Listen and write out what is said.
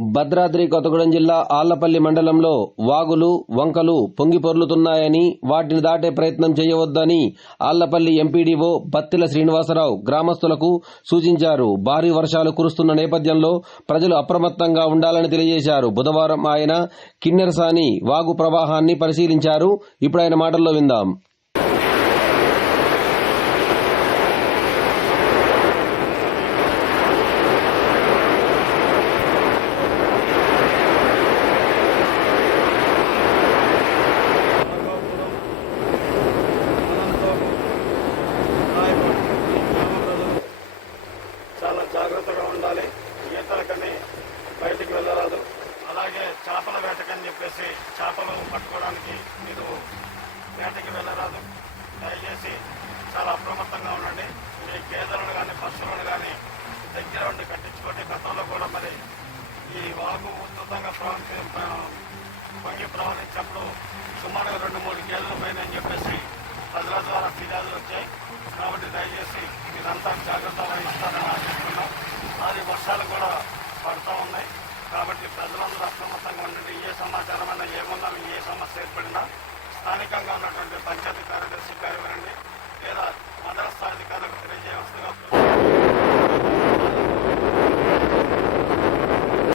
భద్రాద్రి కొత్తగూడెం జిల్లా ఆళ్ళపల్లి మండలంలో వాగులు వంకలు పొంగిపొర్లుతున్నాయని వాటిని దాటే ప్రయత్నం చేయవద్దని ఆళ్ళపల్లి ఎంపీడీఓ బత్తిల శ్రీనివాసరావు గ్రామస్తులకు సూచించారు. భారీ వర్షాలు కురుస్తున్న నేపథ్యంలో ప్రజలు అప్రమత్తంగా ఉండాలని తెలియజేశారు. బుధవారం ఆయన కిన్నెరసాని వాగు ప్రవాహాన్ని పరిశీలించారు. ఇప్పుడు ఆయన మాటల్లో విందాం. చాలా జాగ్రత్తగా ఉండాలి. ఈతలకని బయటికి వెళ్ళరాదు. అలాగే చేపల వేటకని చెప్పేసి చేపలు పట్టుకోవడానికి మీరు వేటకి వెళ్ళరాదు. దయచేసి చాలా అప్రమత్తంగా ఉండండి. మీ గేదెలను కానీ పశువులను కానీ దగ్గర ఉండి కట్టించుకోండి. గతంలో కూడా మరి ఈ వాగు ఉధృతంగా ప్రవహించే పొంగి ప్రవహించినప్పుడు వర్షాలు కూడా పడుతూ ఉన్నాయి. కాబట్టి ప్రజలందరూ అప్రమత్తంగా ఉండండి. ఏ సమాచారం అయినా ఏమున్నా ఏ